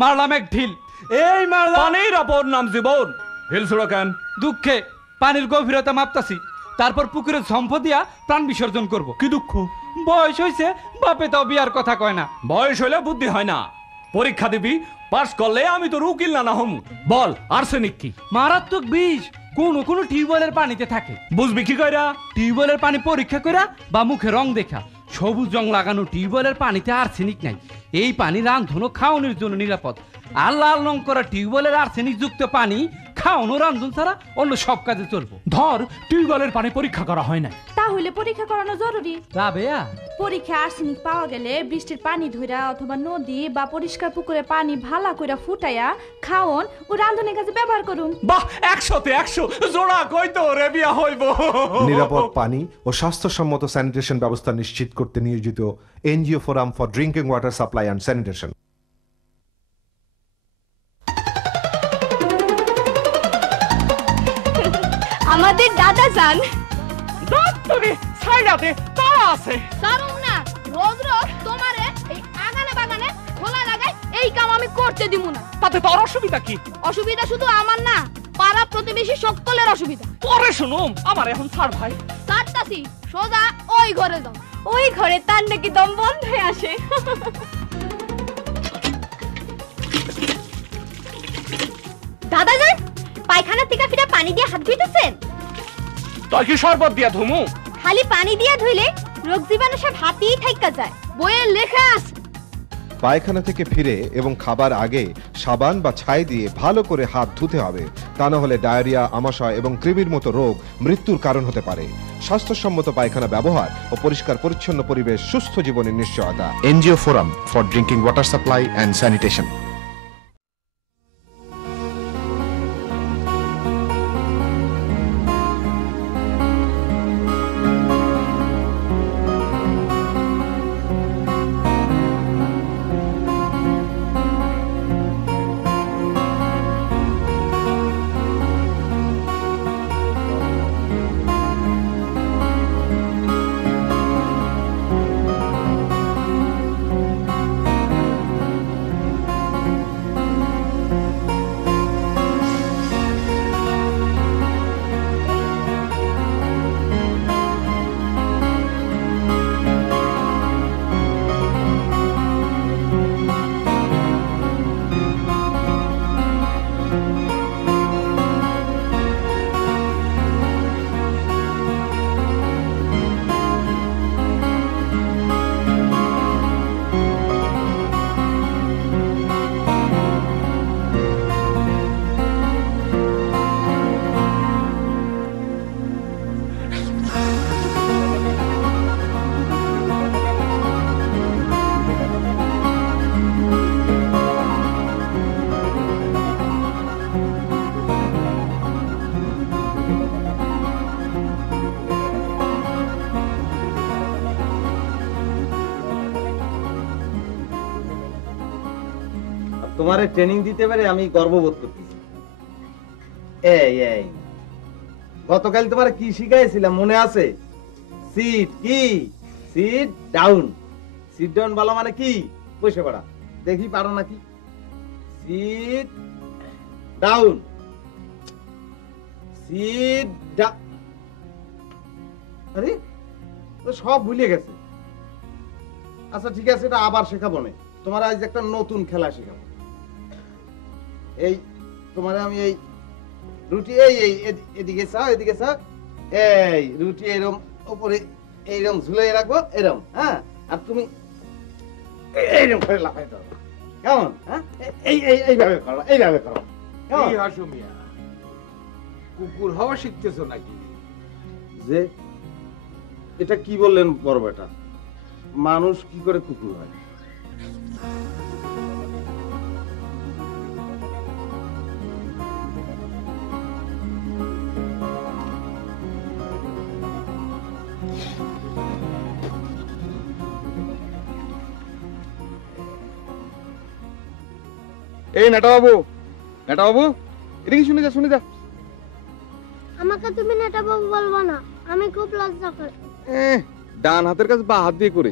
মারলাম এক ঢিল। এই মারলাম। পানির অপর নাম জীবন, ঢিল ছুড়ো কেন? দুঃখে পানির গভীরতা মাপতাছি, তারপর পুকুরে ঝম্প দিয়া প্রাণ বিসর্জন করব। কি দুঃখ? বয়স হইছে, বাপে তাও বিয়ার কথা কয় না। বয়স হইলে বুদ্ধি হয় না। পরীক্ষা দিবি, পাস করলে আমি তোর উকিল না হম। বল আর্সেনিক কি? মারাত্মক বিষ কোন টিউবওয়েলের পানিতে থাকে। বুঝবি কি কইরা? টিউবওয়েলের পানি পরীক্ষা কইরা বা মুখে রং দেখা। সবুজ রং লাগানো টিউবওয়েলের পানিতে আর্সেনিক নাই। এই পানি রান্ধন ও খাওয়ানোর জন্য নিরাপদ। আর লাল রং করা টিউবওয়েলের আর্সেনিক যুক্ত পানি খাওয়ানো রান্ধন ছাড়া অন্য সব কাজে চলবো। ধর টিউবওয়েলের পানি পরীক্ষা করা হয় না, তাহলে পরীক্ষা করানো জরুরি। রাবেয়া, পরীক্ষা আর্সেনিক পাওয়া গেলে বৃষ্টির পানি ধইরা অথবা নদী বা পরিষ্কার পুকুরে পানি ভালা কইরা ফুটাইয়া খাওন ও রান্ধনের কাজে ব্যবহার করুন। বাহ, 100তে 100 জোড়া কই তো রে বিয়া হইব। নিরাপদ পানি ও স্বাস্থ্যসম্মত স্যানিটেশন ব্যবস্থা নিশ্চিত করতে নিয়োজিত NGO forum for drinking water supply and sanitation. আমাদের দাদা যান দাঁতরে ছাইড়াতে তা আছে। সারুম না, রোজ রোজ তোমারে এই আগানে বাগানে খোলা লাগাই এই কাম আমি করতে দিব না। তাতে তোর অসুবিধা কি? অসুবিধা শুধু আমার না, পাড়া প্রতিবেশী সকলের অসুবিধা। পরে শুনুম, আমার এখন ছাড় ভাই। সারতাছি, সোজা ওই ঘরে যাও। ওই ঘরে তার নাকি দম বন্ধ হয়ে আসে। দাদা যান, পায়খানা থেকে ফিরে পানি দিয়ে হাত ধুইতেছেন? তুই কি শরবত দিয়া ধুমু? খালি পানি দিয়ে ধুইলে রোগ জীবাণু সব হাতেই থাইকা যায়। বইয়ে লেখা আছে। পায়খানা থেকে ফিরে এবং খাবার আগে সাবান বা ছাই দিয়ে ভালো করে হাত ধুতে হবে, তা না হলে ডায়রিয়া, আমাশয় এবং কৃমির মতো রোগ মৃত্যুর কারণ হতে পারে। স্বাস্থ্যসম্মত পায়খানা ব্যবহার ও পরিষ্কার পরিচ্ছন্ন পরিবেশ সুস্থ জীবনের নিশ্চয়তা। NGO forum for drinking water supply and sanitation. তোমারে ট্রেনিং দিতে পারে আমি গর্ববোধ করতেছি। এই এই গতকাল তোমার কি শিখাইছিলাম মনে আছে? সিট কি? Sit down. সিট ডাউন বলা মানে কি? বসে পড়া। দেখি পারো নাকি? Sit down, sit down. আরে তো সব ভুলে গেছে। আচ্ছা ঠিক আছে, এটা আবার শেখাবো না। তোমার আজ একটা নতুন খেলা শেখাবো। এই তোমার আমি এই রুটি এই এই এদিকে চাও, এদিকে চাও। এই রুটি এরকম উপরে এইরকম ঝুলিয়ে রাখবো, এরকম। হ্যাঁ, আর তুমি এইরকম করে লাফাই দাও। কেমন? হ্যাঁ, এই এই এইভাবে করো, এইভাবে করো। এই হাসু মিয়া, কুকুর হওয়া শিখতেছো নাকি? যে এটা কি বললেন বড় বেটা? মানুষ কি করে কুকুর হয়? এই নেটা বাবু, নেটা বাবু, এদিকে শুনে যা, শুনে যা। আমাকে তুমি নেটা বাবু বলবো না, আমি খুব লজ্জা করি। ডান হাতের কাছে বা হাত দিয়ে করে